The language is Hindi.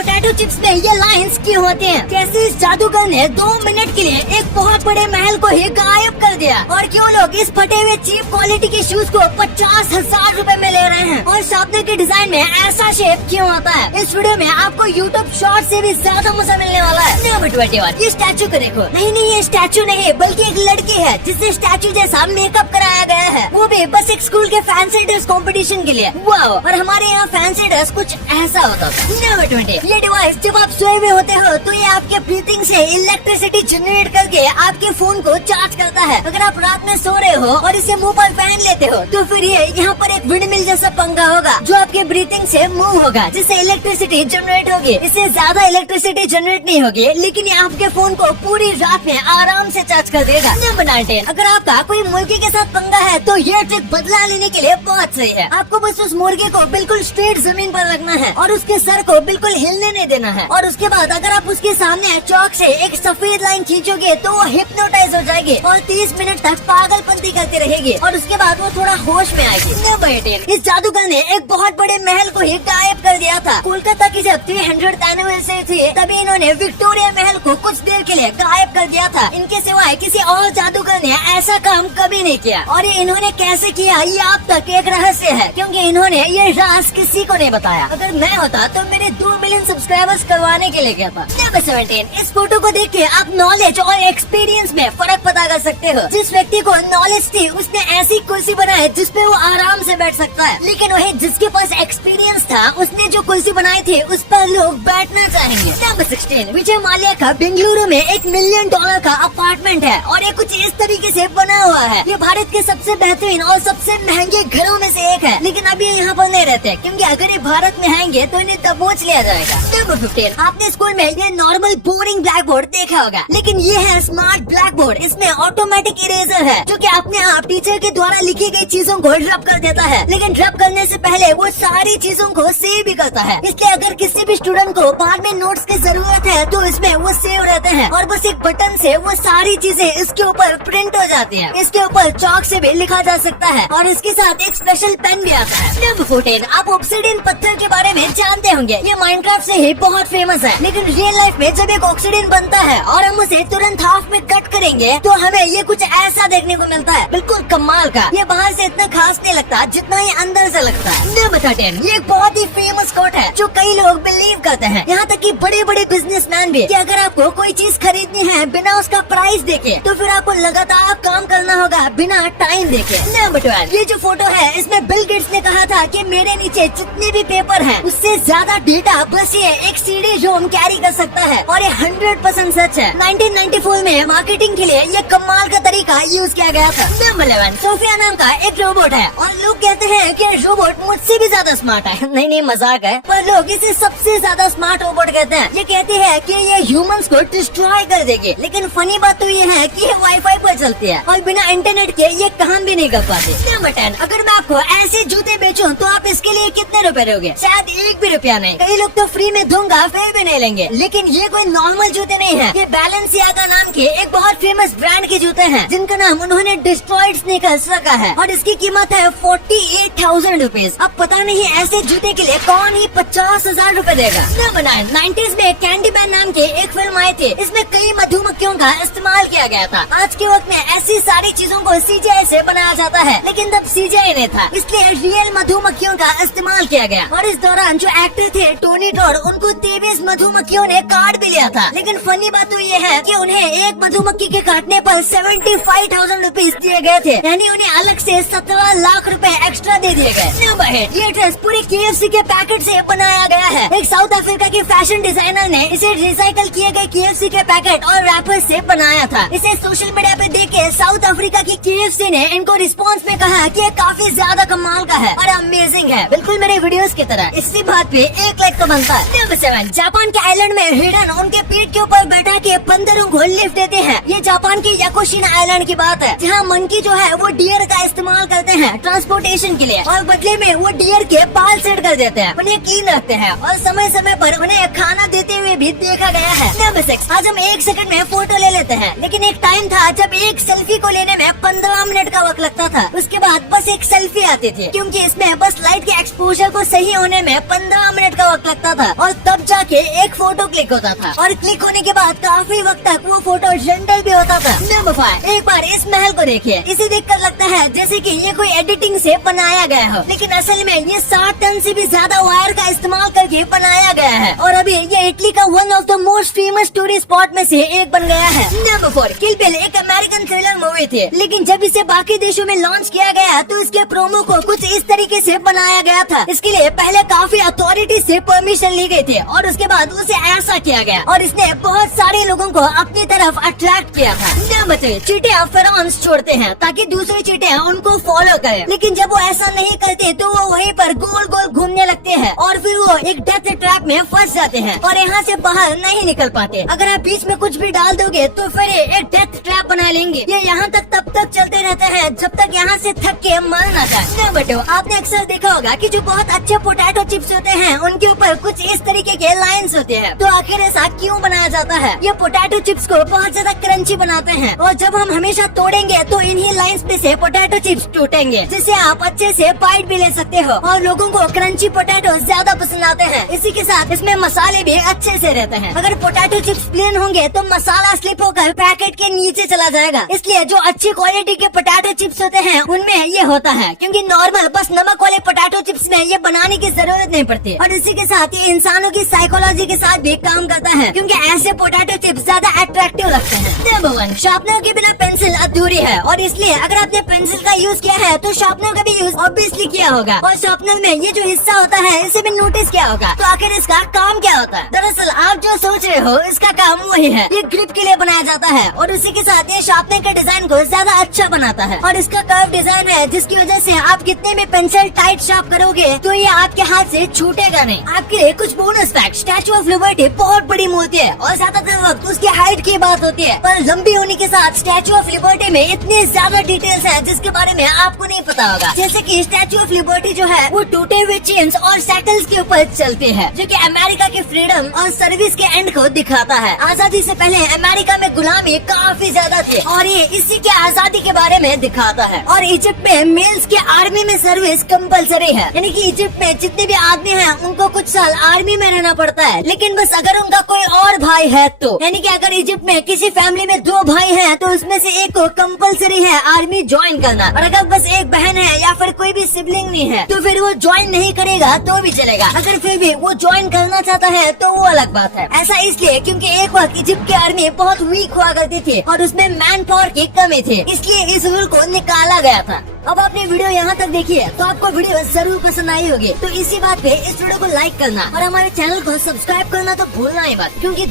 पोटैटो चिप्स में ये लाइंस क्यों होते हैं? कैसे इस जादूगर ने 2 मिनट के लिए एक बहुत बड़े महल को ही गायब कर दिया? और क्यों लोग इस फटे हुए चीप क्वालिटी के शूज को 50,000 रूपए में ले रहे हैं? और शार्पनर के डिजाइन में ऐसा शेप क्यों होता है? इस वीडियो में आपको यूट्यूब शॉर्ट से भी ज्यादा मजा मिलने वाला है। नंबर 21, ये स्टैचू को देखो। नहीं, ये स्टैचू नहीं बल्कि एक लड़की है जिसे स्टैचू जैसा मेकअप कराया गया है, वो भी बस एक स्कूल के फैंसी ड्रेस कंपटीशन के लिए। वाओ! और हमारे यहाँ फैंसी ड्रेस कुछ ऐसा होता था। नंबर 20, ये डिवाइस जब आप सोए हुए होते हो तो ये आपके ब्रीथिंग से इलेक्ट्रिसिटी जनरेट करके आपके फोन को चार्ज करता है। अगर आप रात में सो रहे हो और इसे मुंह पर पहन लेते हो तो फिर ये यहाँ पर एक विंडमिल जैसा पंखा होगा जो आपके ब्रीथिंग से मूव होगा, जिससे इलेक्ट्रिसिटी जनरेट होगी। इससे ज्यादा इलेक्ट्रिसिटी जनरेट नहीं होगी, लेकिन ये आपके फोन को पूरी रात में आराम से चार्ज कर देगा। नंबर 19, अगर आपका कोई मुर्गी के साथ पंगा है तो ये ट्रिक बदला लेने के लिए बहुत सही है। आपको बस उस मुर्गे को बिल्कुल स्ट्रेट जमीन पर रखना है और उसके सर को बिल्कुल हिलने नहीं देना है। और उसके बाद अगर आप उसके सामने चौक से एक सफेद लाइन खींचोगे तो वो हिप्नोटाइज हो जाएगी और 30 मिनट तक पागलपंती करती रहेगी और उसके बाद वो थोड़ा होश में आएगी। नंबर 18, इस जादूगर ने एक बहुत बड़े महल को ही गायब कर दिया था। कोलकाता की जब 300th एनिवर्सरी थी तभी इन्होंने विक्टोरिया महल को कुछ देर के लिए गायब कर दिया था। इनके सिवाय किसी और जादूगर ने ऐसा काम कभी नहीं किया और ये इन्होंने कैसे किया ये अब तक एक रहस्य है, क्योंकि इन्होंने ये राज किसी को नहीं बताया। अगर मैं होता तो मेरे 2 मिलियन सब्सक्राइबर्स करवाने के लिए गया था। नंबर 17, इस फोटो को देख के आप नॉलेज और एक्सपीरियंस में फर्क पता कर सकते हो। जिस व्यक्ति को नॉलेज थी उसने ऐसी कुर्सी बनाई जिसपे वो आराम से बैठ सकता है, लेकिन वही जिसके पास एक्सपीरियंस था उसने जो कुर्सी बनाई थी उस पर लोग बैठना चाहेंगे। नंबर 16, विजय माल्या का बेंगलुरु में $1 मिलियन का अपार्टमेंट है और ये कुछ इस तरीके से बना हुआ है। ये भारत के सबसे बेहतरीन और सबसे महंगे घरों में से एक है, लेकिन अभी यहाँ पर नहीं रहते क्योंकि अगर ये भारत में आएंगे तो इन्हें दबोच लिया जाएगा। नंबर 15, आपने स्कूल में ये नॉर्मल बोरिंग ब्लैक बोर्ड देखा होगा, लेकिन ये है स्मार्ट ब्लैक बोर्ड। इसमें ऑटोमेटिक इरेजर है जो कि अपने आप टीचर के द्वारा लिखी गई चीजों को रब कर देता है, लेकिन रब करने से पहले वो सारी चीजों को सेव भी करता है। इसलिए अगर किसी भी स्टूडेंट को बाद में नोट्स की जरूरत है तो इसमें वो सेव रहते हैं और बस एक बटन से वो सारी चीजें इसके ऊपर प्रिंट हो जाती है। इसके ऊपर चौक से भी लिखा जा सकता है और इसके साथ एक स्पेशल पेन भी आता है। नंबर 14, आप ऑब्सिडियन पत्थर के बारे में जानते होंगे। ये माइनक्राफ्ट से ही बहुत फेमस है, लेकिन रियल लाइफ में जब एक ऑब्सिडियन बनता है और हम उसे तुरंत हाफ में कट करेंगे तो हमें ये कुछ ऐसा देखने को मिलता है, बिल्कुल कमाल का। ये बाहर से इतना खास नहीं लगता जितना ये अंदर से लगता है। नंबर 13, ये एक बहुत ही फेमस कोट है जो कई लोग बिलीव करते हैं, यहाँ तक कि बड़े बड़े बिजनेसमैन भी, कि अगर आपको कोई चीज खरीदनी है बिना उसका प्राइस देखे तो फिर आपको लगातार काम करना होगा बिना टाइम देखे। नंबर 12, ये जो फोटो है इसमें बिल गेट्स ने कहा था कि मेरे नीचे जितने भी पेपर हैं उससे ज्यादा डेटा बस ये एक CD रोम कैरी कर सकता है और ये 100% सच है। 1994 में मार्केटिंग के लिए ये कमाल का तरीका यूज किया गया था। नंबर 11, सोफिया नाम का एक रोबोट है और लोग कहते हैं कि रोबोट मुझसे भी ज्यादा स्मार्ट है। नहीं मजाक है, पर लोग इसे सबसे ज्यादा स्मार्ट रोबोट कहते हैं। ये कहते हैं कि ये ह्यूमंस को डिस्ट्रॉय कर देगी, लेकिन फनी बात तो ये है कि ये वाईफाई पर चलती है और बिना इंटरनेट के ये काम भी नहीं कर पाती। नंबर 10, अगर मैं आपको ऐसे जूते बेचूं तो आप इसके लिए कितने रुपए दोगे? शायद 1 भी रुपया नहीं। कई लोग तो फ्री में दूंगा फिर भी नहीं लेंगे, लेकिन ये कोई नॉर्मल जूते नहीं है। ये बैलेंसियागा नाम के एक बहुत फेमस ब्रांड के जूते हैं जिनका नाम उन्होंने डिस्ट्रॉयड स्नीकर्स रखा है और इसकी कीमत है 48,000 रुपीज। अब पता नहीं ऐसे जूते के लिए कौन ही 50,000 रुपए देगा। नंबर 9, 90s में कैंडी मैन नाम की एक फिल्म आई थी। इसमें कई मधुमक्खियों का इस्तेमाल किया गया था। आज के वक्त में ऐसी सारी चीजों को CGI से बनाया जाता है, लेकिन तब CGI नहीं था, इसलिए रियल मधुमक्खियों का इस्तेमाल किया गया। और इस दौरान जो एक्टर थे टोनी टॉड, उनको 23 मधुमक्खियों ने काट भी लिया था। लेकिन फनी बात तो ये है कि उन्हें एक मधुमक्खी के काटने पर 75,000 रुपीज दिए गए थे, यानी उन्हें अलग से 17 लाख रुपए एक्स्ट्रा दे दिए गए। नंबर 8, ये ड्रेस पूरी KFC के पैकेट से बनाया गया है। एक साउथ अफ्रीका के फैशन डिजाइनर ने इसे रिसाइकल किए गए KFC के पैकेट और रैपर से बनाया था। इसे सोशल मीडिया पे देख के साउथ अफ्रीका की KFC ने इनको रिस्पॉन्स में कहा कि ये काफी ज्यादा कमाल का है और अमेजिंग है, बिल्कुल मेरे वीडियोस की तरह। इसी बात पे 1 लाइक तो बनता है। नंबर 7, जापान के आइलैंड में हिडन उनके पीठ के ऊपर बैठा के बंदरों को लिफ्ट देते हैं। ये जापान के याकुशिना आइलैंड की बात है, जहाँ मंकी जो है वो डियर का इस्तेमाल करते हैं ट्रांसपोर्टेशन के लिए और बदले में वो डियर के बाल सेट कर देते हैं, उन्हें क्लीन रखते हैं और समय समय पर उन्हें खाना देते हुए भी देखा गया है। नंबर 6, आज हम 1 सेकंड में फोटो ले लेते हैं, लेकिन एक टाइम था जब एक सेल्फी को लेने में 15 मिनट का वक्त लगता था। उसके बाद बस एक सेल्फी आती थी, क्योंकि इसमें बस लाइट के एक्सपोजर को सही होने में 15 मिनट का वक्त लगता था और तब जाके एक फोटो क्लिक होता था और क्लिक होने के बाद काफी वक्त तक वो फोटो रेंडर भी होता था। नंबर 5, एक बार इस महल को देखिए। इसे देखकर लगता है जैसे कि ये कोई एडिटिंग से बनाया गया हो, लेकिन असल में ये 60 टन से भी ज्यादा वायर का इस्तेमाल करके बनाया गया है और अभी ये इटली का one of the most famous tourist spot में से एक बन गया है। नंबर 4, किल बिल एक अमेरिकन थ्रिलर मूवी थी, लेकिन जब इसे बाकी देशों में लॉन्च किया गया तो इसके प्रोमो को कुछ इस तरीके से बनाया गया था। इसके लिए पहले काफी अथॉरिटी से परमिशन ली गई थी और उसके बाद उसे ऐसा किया गया और इसने बहुत सारे लोगों को अपनी तरफ अट्रैक्ट किया था। नंबर 3, चींटियां फेरोमोन्स छोड़ते हैं ताकि दूसरे चींटियां उनको फॉलो करें, लेकिन जब वो ऐसा नहीं करते तो वो वहीं पर गोल गोल घूमने लगते हैं और फिर वो एक डेथ ट्रैप में फंस जाते हैं और यहाँ से बाहर नहीं निकल पाते। अगर आप बीच में कुछ भी डाल दोगे तो फिर एक डेथ ट्रैप बना लेंगे। ये यहाँ तक तब तक चलते रहते हैं जब तक यहाँ से थक के मर ना जाए। नंबर 2, आपने अक्सर देखा होगा कि जो बहुत अच्छे पोटैटो चिप्स होते हैं उनके ऊपर कुछ इस तरीके के लाइन्स होते हैं। तो आखिर ऐसा क्यों बनाया जाता है? ये पोटैटो चिप्स को बहुत ज्यादा क्रंची बनाते हैं और जब हम हमेशा तोड़ेंगे तो इन्हीं लाइन्स पे से पोटैटो चिप्स टूटेंगे, जिससे आप अच्छे से बाइट भी ले सकते हो और लोगों को क्रंची पोटैटो ज्यादा पसंद आते हैं। इसी के साथ इसमें मसाले भी अच्छे से रहते हैं। अगर पोटैटो चिप्स प्लेन होंगे तो मसाला स्लिप होकर पैकेट के नीचे चला जाएगा, इसलिए जो अच्छी क्वालिटी के पोटैटो चिप्स होते हैं उनमें ये होता है, क्योंकि नॉर्मल बस नमक वाले पोटैटो चिप्स में ये बनाने की जरूरत नहीं पड़ती। और इसी के साथ ये इंसानों की साइकोलॉजी के साथ भी काम करता है, क्योंकि ऐसे पोटैटो चिप्स ज्यादा अट्रैक्टिव लगते हैं। नंबर 1, शार्पनर के बिना पेंसिल अधूरी है और इसलिए अगर आपने पेंसिल का यूज किया है तो शार्पनर का भी यूज ऑब्वियसली किया होगा और शार्पनर में ये जो हिस्सा होता है इसे भी नोटिस किया होगा। तो आखिर इसका काम क्या होता है? दरअसल आप जो सोच रहे हो इसका काम वही है। ये ग्रिप के लिए बनाया जाता है और उसी के साथ ये शार्पनर के डिजाइन को ज्यादा अच्छा बनाता है और इसका कर्व डिजाइन है, जिसकी वजह से आप कितने भी पेंसिल टाइट शार्प करोगे तो ये आपके हाथ से छूटेगा नहीं। आपके लिए कुछ bonus fact, statue of liberty बहुत बड़ी मूर्ति है और ज्यादातर वक्त उसकी हाइट की बात होती है, पर लंबी होने के साथ स्टैचू ऑफ लिबर्टी में इतनी ज्यादा डिटेल्स है जिसके बारे में आपको नहीं पता होगा। जैसे कि स्टैचू ऑफ लिबर्टी जो है वो टूटे हुए चेन्स और सैकल्स के ऊपर चलती है, जो कि अमेरिका के फ्रीडम और सर्विस के एंड को दिखाता है। आजादी से पहले अमेरिका में गुलामी काफी ज्यादा थी और ये इसी के आजादी के बारे में दिखाता है। और इजिप्ट में मेल्स के आर्मी में सर्विस कंपलसरी है, यानी कि इजिप्ट में जितने भी आदमी हैं उनको कुछ साल आर्मी में रहना पड़ता है, लेकिन बस अगर उनका कोई और भाई है तो, यानी कि अगर इजिप्ट में किसी फैमिली में 2 भाई हैं तो उसमें से एक को कंपलसरी है आर्मी ज्वाइन करना, और अगर बस एक बहन है या फिर कोई भी सिबलिंग नहीं है तो फिर वो ज्वाइन नहीं करेगा तो भी चलेगा। अगर फिर भी वो ज्वाइन करना चाहता है तो वो अलग बात है। ऐसा इसलिए क्योंकि एक वक्त इजिप्ट की आर्मी बहुत वीक हुआ करती थी और उसमें मैन पावर की कमी थी, इसलिए इस रूल को निकाला गया था। अब आपने वीडियो यहाँ तक देखी है तो आपको वीडियो जरूर पसंद आई होगी, तो इसी बात पे इस वीडियो को लाइक करना और हमारे चैनल को सब्सक्राइब करना तो भूलना ही मत, क्योंकि